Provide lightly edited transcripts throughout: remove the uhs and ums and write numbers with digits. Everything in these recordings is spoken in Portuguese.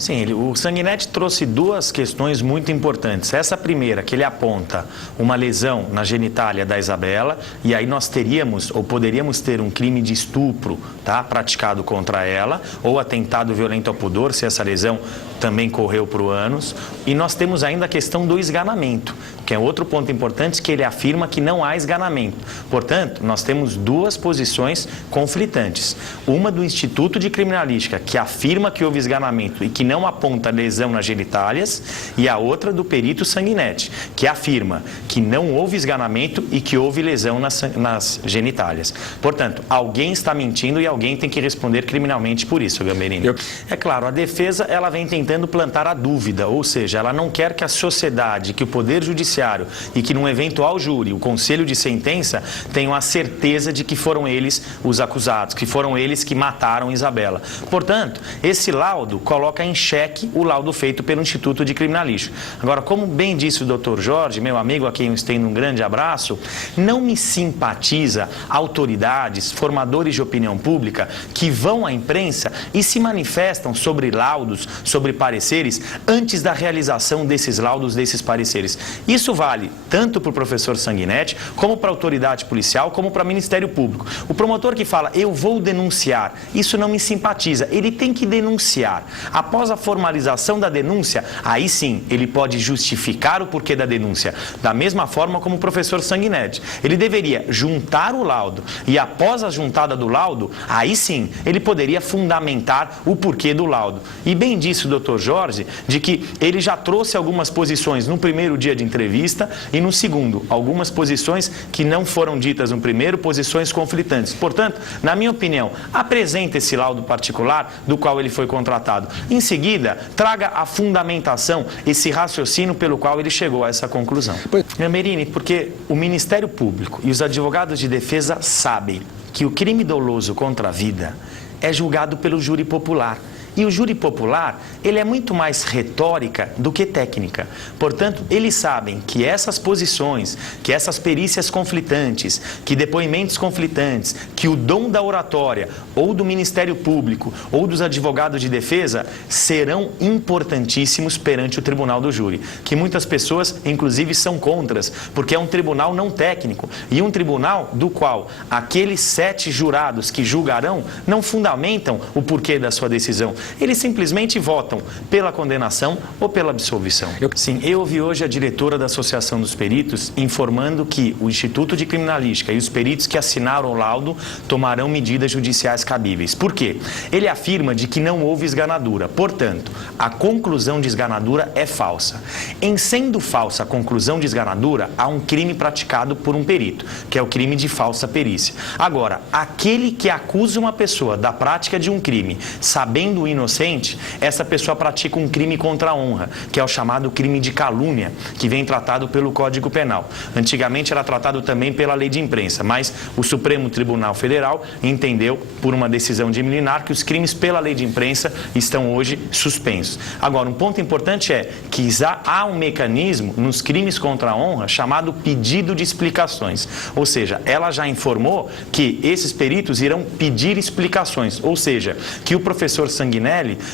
Sim, o Sanguinetti trouxe duas questões muito importantes. Essa primeira, que ele aponta uma lesão na genitália da Isabela, e aí nós teríamos, ou poderíamos ter um crime de estupro, tá, praticado contra ela, ou atentado violento ao pudor, se essa lesão também correu para o ânus. E nós temos ainda a questão do esganamento, que é outro ponto importante, que ele afirma que não há esganamento. Portanto, nós temos duas posições conflitantes. Uma do Instituto de Criminalística, que afirma que houve esganamento e que não aponta lesão nas genitálias, e a outra do perito Sanguinetti, que afirma que não houve esganamento e que houve lesão nas genitálias. Portanto, alguém está mentindo e alguém tem que responder criminalmente por isso, Gamberini. É claro, a defesa ela vem tentando plantar a dúvida, ou seja, ela não quer que a sociedade, que o Poder Judiciário e que num eventual júri, o Conselho de Sentença, tenham a certeza de que foram eles os acusados, que foram eles que mataram Isabela. Portanto, esse laudo coloca em xeque o laudo feito pelo Instituto de Criminalística. Agora, como bem disse o Dr. Jorge, meu amigo a quem eu estendo um grande abraço, não me simpatiza autoridades, formadores de opinião pública que vão à imprensa e se manifestam sobre laudos, sobre pareceres, antes da realização desses laudos, desses pareceres. Isso vale tanto para o professor Sanguinetti, como para a autoridade policial, como para o Ministério Público. O promotor que fala, eu vou denunciar, isso não me simpatiza. Ele tem que denunciar. Após a formalização da denúncia, aí sim, ele pode justificar o porquê da denúncia. Da mesma forma como o professor Sanguinetti. Ele deveria juntar o laudo e após a juntada do laudo, aí sim, ele poderia fundamentar o porquê do laudo. E bem disse o Dr. Jorge, de que ele já trouxe algumas posições no primeiro dia de entrevista e no segundo, algumas posições que não foram ditas no primeiro, posições conflitantes. Portanto, na minha opinião, apresente esse laudo particular do qual ele foi contratado. Em seguida, traga a fundamentação, esse raciocínio pelo qual ele chegou a essa conclusão. Gamberini, porque o Ministério Público e os advogados de defesa sabem que o crime doloso contra a vida é julgado pelo júri popular. E o júri popular, ele é muito mais retórica do que técnica. Portanto, eles sabem que essas posições, que essas perícias conflitantes, que depoimentos conflitantes, que o dom da oratória, ou do Ministério Público, ou dos advogados de defesa, serão importantíssimos perante o tribunal do júri. Que muitas pessoas, inclusive, são contras, porque é um tribunal não técnico, e um tribunal do qual aqueles 7 jurados que julgarão não fundamentam o porquê da sua decisão. Eles simplesmente votam pela condenação ou pela absolvição. Sim, eu ouvi hoje a diretora da Associação dos Peritos informando que o Instituto de Criminalística e os peritos que assinaram o laudo tomarão medidas judiciais cabíveis. Por quê? Ele afirma de que não houve esganadura. Portanto, a conclusão de esganadura é falsa. Em sendo falsa a conclusão de esganadura, há um crime praticado por um perito, que é o crime de falsa perícia. Agora, aquele que acusa uma pessoa da prática de um crime, sabendo o inocente, essa pessoa pratica um crime contra a honra, que é o chamado crime de calúnia, que vem tratado pelo Código Penal. Antigamente era tratado também pela lei de imprensa, mas o Supremo Tribunal Federal entendeu, por uma decisão de liminar, que os crimes pela lei de imprensa estão hoje suspensos. Agora, um ponto importante é que há um mecanismo nos crimes contra a honra chamado pedido de explicações. Ou seja, ela já informou que esses peritos irão pedir explicações, ou seja, que o professor Sanguinetti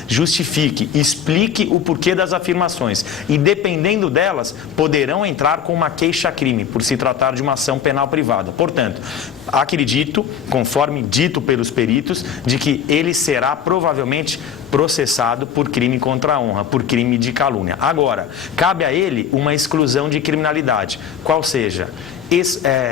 justifique, explique o porquê das afirmações e, dependendo delas, poderão entrar com uma queixa-crime, por se tratar de uma ação penal privada. Portanto, acredito, conforme dito pelos peritos, de que ele será provavelmente processado por crime contra a honra, por crime de calúnia. Agora, cabe a ele uma exclusão de criminalidade, qual seja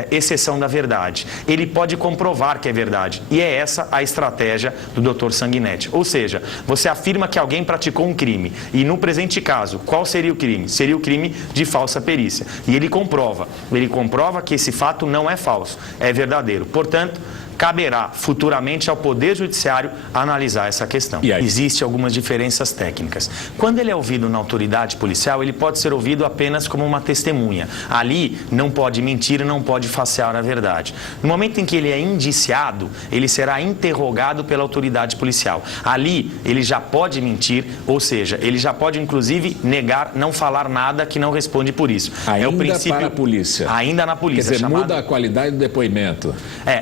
exceção da verdade. Ele pode comprovar que é verdade. E é essa a estratégia do Dr. Sanguinetti. Ou seja, você afirma que alguém praticou um crime. E no presente caso, qual seria o crime? Seria o crime de falsa perícia. E ele comprova. Ele comprova que esse fato não é falso, é verdadeiro. Portanto, caberá futuramente ao Poder Judiciário analisar essa questão. Existem algumas diferenças técnicas. Quando ele é ouvido na autoridade policial, ele pode ser ouvido apenas como uma testemunha. Ali não pode mentir e não pode falsear a verdade. No momento em que ele é indiciado, ele será interrogado pela autoridade policial. Ali ele já pode mentir, ou seja, ele já pode inclusive negar, não falar nada que não responde por isso. Ainda é o princípio, para a polícia. Ainda na polícia. Quer dizer, muda a qualidade do depoimento.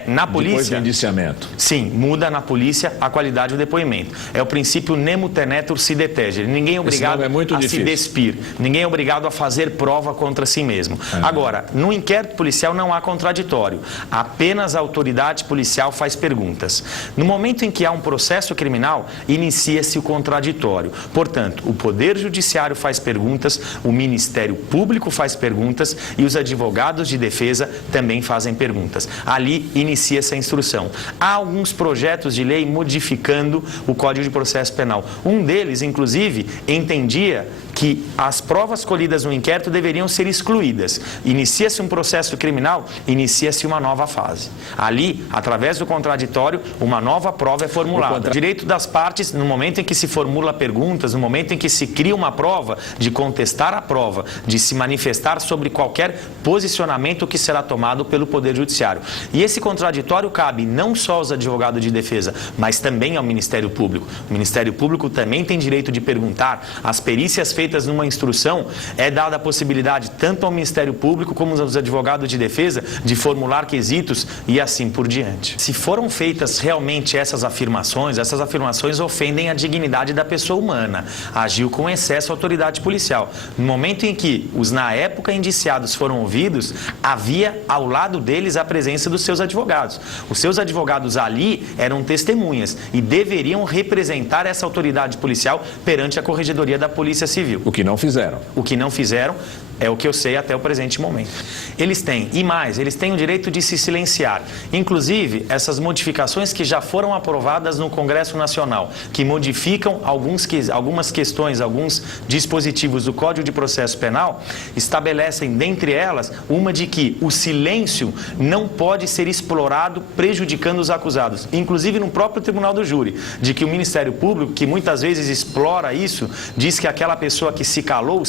Na polícia Depois do indiciamento. Sim, muda na polícia a qualidade do depoimento. É o princípio nemo tenetur si detegere. Ninguém é obrigado a se despir. Ninguém é obrigado a fazer prova contra si mesmo. Agora, no inquérito policial não há contraditório. Apenas a autoridade policial faz perguntas. No momento em que há um processo criminal, inicia-se o contraditório. Portanto, o Poder Judiciário faz perguntas, o Ministério Público faz perguntas e os advogados de defesa também fazem perguntas. Ali inicia-se a instrução. Há alguns projetos de lei modificando o Código de Processo Penal. Um deles, inclusive, entendia que as provas colhidas no inquérito deveriam ser excluídas. Inicia-se um processo criminal, inicia-se uma nova fase. Ali, através do contraditório, uma nova prova é formulada. O direito das partes, no momento em que se formula perguntas, no momento em que se cria uma prova, de contestar a prova, de se manifestar sobre qualquer posicionamento que será tomado pelo Poder Judiciário. E esse contraditório cabe não só aos advogados de defesa, mas também ao Ministério Público. O Ministério Público também tem direito de perguntar. As perícias feitas numa instrução, é dada a possibilidade tanto ao Ministério Público como aos advogados de defesa de formular quesitos e assim por diante. Se foram feitas realmente essas afirmações ofendem a dignidade da pessoa humana. Agiu com excesso a autoridade policial. No momento em que os, na época, indiciados foram ouvidos, havia ao lado deles a presença dos seus advogados. Os seus advogados ali eram testemunhas e deveriam representar essa autoridade policial perante a Corregedoria da Polícia Civil. O que não fizeram. O que não fizeram é o que eu sei até o presente momento. Eles têm, e mais, eles têm o direito de se silenciar. Inclusive, essas modificações que já foram aprovadas no Congresso Nacional, que modificam algumas questões, alguns dispositivos do Código de Processo Penal, estabelecem, dentre elas, uma de que o silêncio não pode ser explorado prejudicando os acusados. Inclusive no próprio Tribunal do Júri, de que o Ministério Público, que muitas vezes explora isso, diz que aquela pessoa que se calou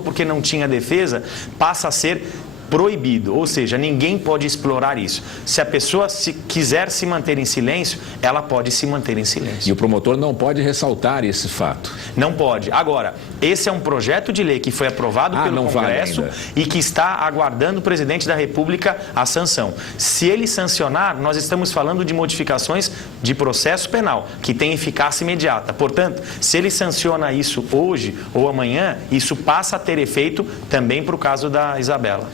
porque não tinha defesa, passa a ser proibido, ou seja, ninguém pode explorar isso. Se a pessoa quiser se manter em silêncio, ela pode se manter em silêncio. E o promotor não pode ressaltar esse fato? Não pode. Agora, esse é um projeto de lei que foi aprovado pelo Congresso e que está aguardando o presidente da República a sanção. Se ele sancionar, nós estamos falando de modificações de processo penal, que tem eficácia imediata. Portanto, se ele sanciona isso hoje ou amanhã, isso passa a ter efeito também para o caso da Isabela.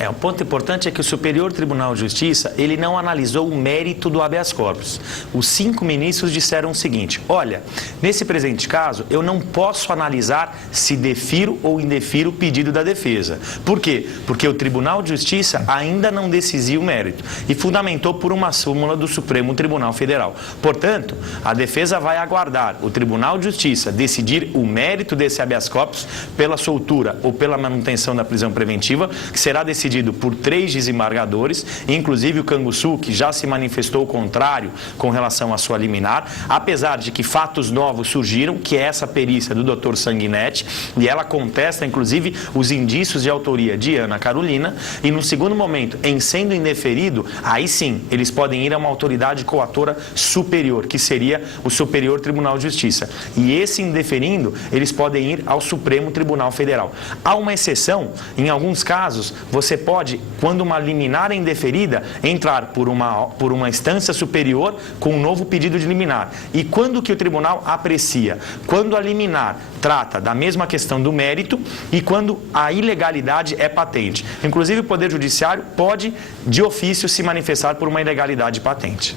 Um ponto importante é que o Superior Tribunal de Justiça, ele não analisou o mérito do habeas corpus. Os 5 ministros disseram o seguinte: olha, nesse presente caso, eu não posso analisar se defiro ou indefiro o pedido da defesa. Por quê? Porque o Tribunal de Justiça ainda não decidiu o mérito e fundamentou por uma súmula do Supremo Tribunal Federal. Portanto, a defesa vai aguardar o Tribunal de Justiça decidir o mérito desse habeas corpus pela soltura ou pela manutenção da prisão preventiva, que será decidido por 3 desembargadores, inclusive o Canguçu, que já se manifestou contrário com relação à sua liminar, apesar de que fatos novos surgiram, que é essa perícia do Dr. Sanguinetti, e ela contesta, inclusive, os indícios de autoria de Ana Carolina, e no segundo momento, em sendo indeferido, aí sim, eles podem ir a uma autoridade coatora superior, que seria o Superior Tribunal de Justiça. E esse indeferindo, eles podem ir ao Supremo Tribunal Federal. Há uma exceção, em alguns casos, você pode, quando uma liminar é indeferida, entrar por uma instância superior com um novo pedido de liminar. E quando que o tribunal aprecia? Quando a liminar trata da mesma questão do mérito e quando a ilegalidade é patente. Inclusive, o Poder Judiciário pode, de ofício, se manifestar por uma ilegalidade patente.